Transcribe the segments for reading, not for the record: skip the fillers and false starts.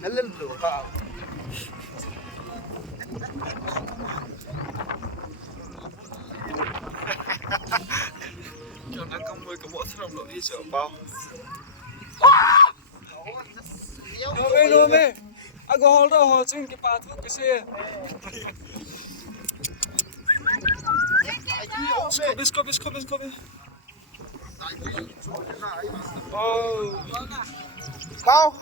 Nalil lu ka. Cho nó công với cái bộ thằng lộ đi chợ bao. Nó về. À có hol đâu họ chừng cái bà thuốc cái xe. Skopi. Oh. Bao.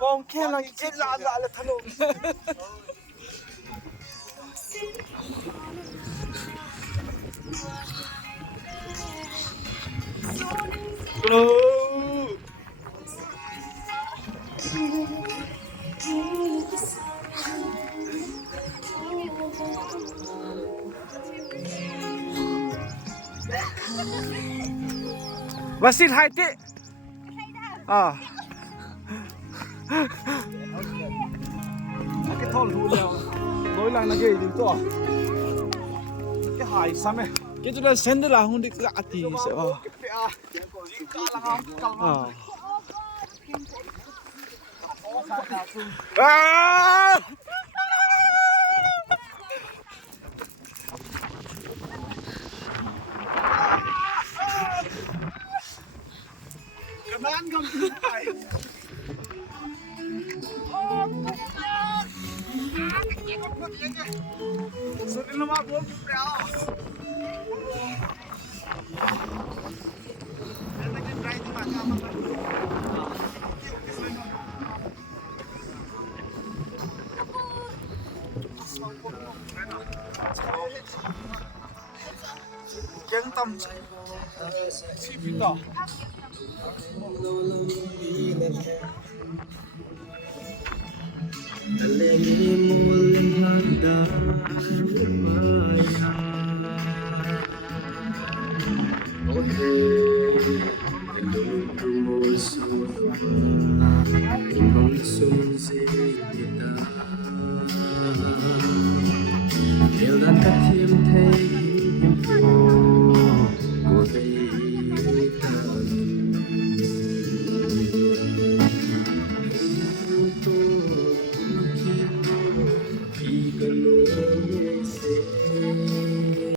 Bong khen là chết lạ là thằng lộ. Hello. Wasit hai tị. À. Cái thon lù lèo. Lối lại là cái gì to. Cái hải xăm này. Cái chỗ đó sen là không đi gạ thì sẽ vào. À. Keman không phải. Sudah lama belum berapa. Nanti try di mana apa? Jangan tam. Cipta.